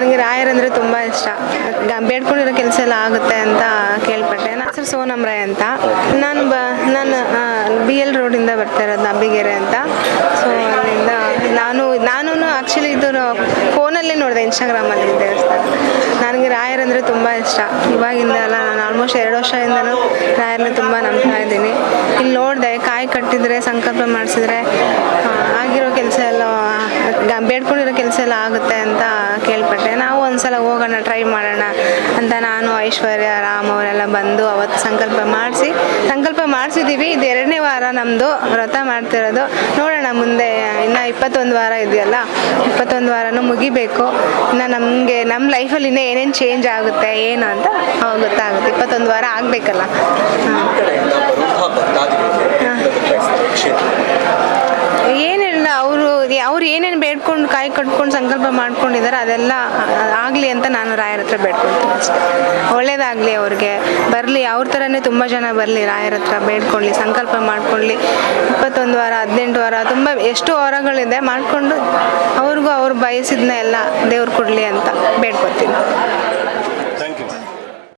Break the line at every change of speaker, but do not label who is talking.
ನನಗೆ ರಾಯರಂದ್ರೆ ತುಂಬ ಇಷ್ಟ. ಬೇಡ್ಕೊಂಡಿರೋ ಕೆಲಸ ಎಲ್ಲ ಆಗುತ್ತೆ ಅಂತ ಕೇಳ್ಪಟ್ಟೆ. ನನ್ನ ಹೆಸರು ಸೋನಮ್ ರಾಯ್ ಅಂತ. ನಾನು ಬ, ನಾನು ಬಿ ಎಲ್ ರೋಡಿಂದ ಬರ್ತಾ ಇರೋದು ಅಬ್ಬಿಗೆರೆ ಅಂತ. ಸೊ ಅಲ್ಲಿಂದ ನಾನು ನಾನು ಆ್ಯಕ್ಚುಲಿ ಇದು ಫೋನಲ್ಲೇ ನೋಡಿದೆ ಇನ್ಸ್ಟಾಗ್ರಾಮಲ್ಲಿ ದೇವಸ್ಥಾನ. ನನಗೆ ರಾಯರಂದ್ರೆ ತುಂಬ ಇಷ್ಟ. ಇವಾಗಿಂದ ಅಲ್ಲ, ನಾನು ಆಲ್ಮೋಸ್ಟ್ ಎರಡು ವರ್ಷದಿಂದನೂ ರಾಯರನ್ನ ತುಂಬ ನಂಬ್ತಾ ಇದ್ದೀನಿ. ಇಲ್ಲಿ ನೋಡಿದೆ, ಕಾಯಿ ಕಟ್ಟಿದರೆ, ಸಂಕಲ್ಪ ಮಾಡಿಸಿದ್ರೆ ಆಗಿರೋ ಕೆಲಸ ಎಲ್ಲ ಬೇಡ್ಕೊಂಡಿರೋ ಕೆಲಸ ಎಲ್ಲ ಆಗುತ್ತೆ ಅಂತ ಕೇಳ್ಪಟ್ಟೆ ನಾವು ಒಂದ್ಸಲ ಹೋಗೋಣ ಟ್ರೈ ಮಾಡೋಣ ಅಂತ ನಾನು, ಐಶ್ವರ್ಯ, ರಾಮ್ ಅವರೆಲ್ಲ ಬಂದು ಅವತ್ತು ಸಂಕಲ್ಪ ಮಾಡಿಸಿ, ಸಂಕಲ್ಪ ಮಾಡಿಸಿದ್ದೀವಿ ಇದು ಎರಡನೇ ವಾರ ನಮ್ಮದು ವ್ರತ ಮಾಡ್ತಿರೋದು. ನೋಡೋಣ, ಮುಂದೆ ಇನ್ನು ಇಪ್ಪತ್ತೊಂದು ವಾರ ಇದೆಯಲ್ಲ, ಇಪ್ಪತ್ತೊಂದು ವಾರನೂ ಮುಗಿಬೇಕು. ಇನ್ನು ನಮಗೆ ನಮ್ಮ ಲೈಫಲ್ಲಿ ಇನ್ನೂ ಏನೇನು ಚೇಂಜ್ ಆಗುತ್ತೆ, ಏನು ಅಂತ ಗೊತ್ತಾಗುತ್ತೆ. ಇಪ್ಪತ್ತೊಂದು ವಾರ ಆಗಬೇಕಲ್ಲ. ಅವರು ಏನೇನು ಬೇಡ್ಕೊಂಡು ಕಾಯಿ ಕಟ್ಕೊಂಡು ಸಂಕಲ್ಪ ಮಾಡ್ಕೊಂಡಿದ್ದಾರೆ ಅದೆಲ್ಲ ಆಗಲಿ ಅಂತ ನಾನು ರಾಯರ ಹತ್ರ ಬೇಡ್ಕೊಳ್ತೀನಿ ಅಷ್ಟೇ. ಒಳ್ಳೇದಾಗಲಿ ಅವ್ರಿಗೆ. ಬರಲಿ, ಅವ್ರ ಥರನೇ ತುಂಬ ಜನ ಬರಲಿ ರಾಯರ ಹತ್ರ ಬೇಡ್ಕೊಳ್ಳಿ, ಸಂಕಲ್ಪ ಮಾಡ್ಕೊಳ್ಳಿ. ಇಪ್ಪತ್ತೊಂದು ವಾರ, ಹದಿನೆಂಟು ವಾರ, ತುಂಬ ಎಷ್ಟು ವಾರಗಳಿದೆ ಮಾಡಿಕೊಂಡು ಅವ್ರಿಗೂ ಅವ್ರು ಬಯಸಿದ್ನ ಎಲ್ಲ ದೇವ್ರು ಕೊಡಲಿ ಅಂತ ಬೇಡ್ಕೊತೀನಿ